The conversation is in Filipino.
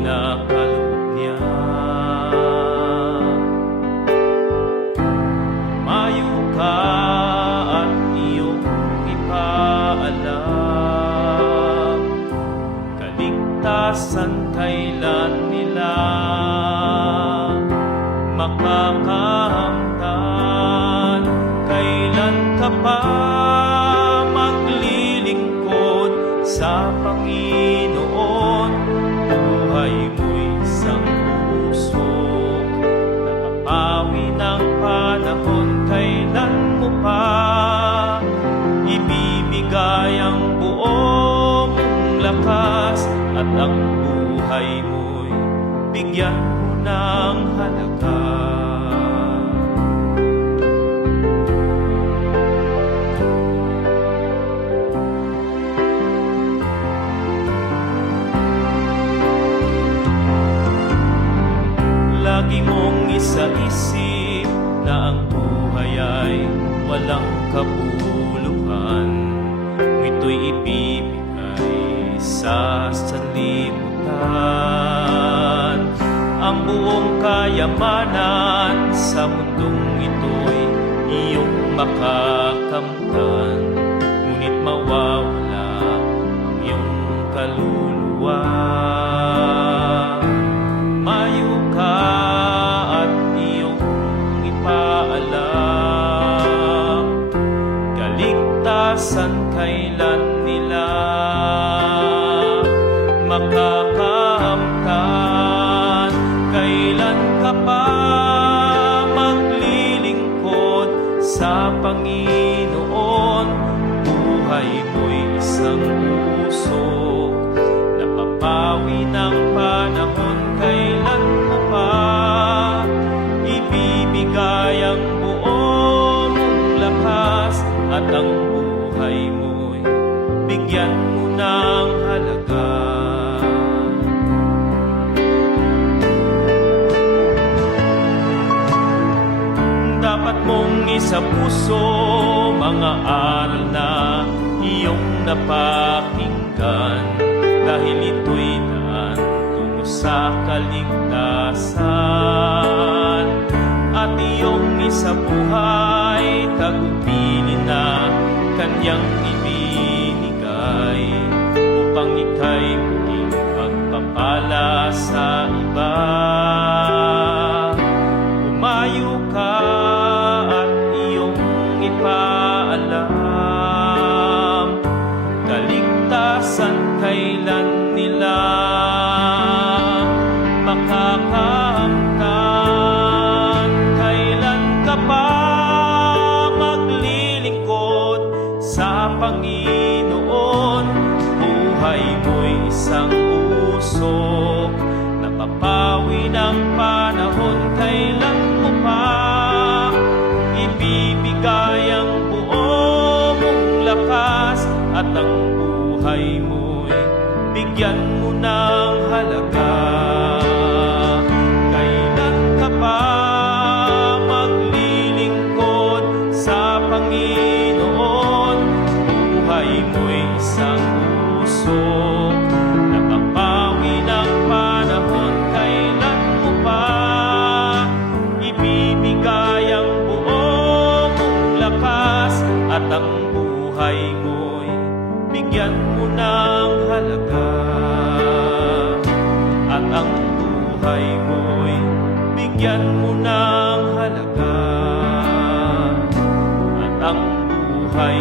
pinakaloob niya. Mayo ka at iyong ipaalam, kaligtasan kailan nila makakamtan. Kailan ka pa maglilingkod sa Panginoon? Buhay mo'y isang usok, napapawi ng panahon. Kailan mo pa ibibigay ang buong lakas at ang buhay mo'y bigyan mo ng halaga? Lagi mong isa-isip na ang buhay ay walang kabuluhan. Ito'y ibibigay sa sanlibutan. Ang buong kayamanan sa mundong ito'y iyong makakamtan, ngunit mawawala ang iyong kaluluwa. Mayo ka at iyong ipaalam, kaligtasan kailan nila makakamtan. Kailan ka pa maglilingkod sa Panginoon? Buhay mo'y isang usok, napapawi ng panahon. Kailan mo pa ibibigay ang buong lakas at ang buhay mo'y bigyan mo ng halaga? Dapat mong isapuso mga aral na iyong napakinggan, dahil ito'y daan tungo sa kaligtasan. At iyong isabuhay tagumpilin na kanyang ibinigay, upang ika'y muling pagpapala sa iba. Umayo ka at iyong ipaalam, kaligtasan kailan nila makakamtan. Kailan ka pa maglilingkod sa Panginoon? Buhay mo'y isang usok, napapawi ng panahon. Kailan mo pa ibibigay ang buong mong lakas at ang buhay mo'y bigyan mo ng halaga? Kailan ka pa maglilingkod sa Panginoon? Buhay mo'y isang usok, napapawi ng panahon. Kailan mo pa ibibigay ang buong mong lakas at ang buhay mo'y bigyan mo ng halaga? At ang buhay mo'y bigyan mo ng halaga. At ang buhay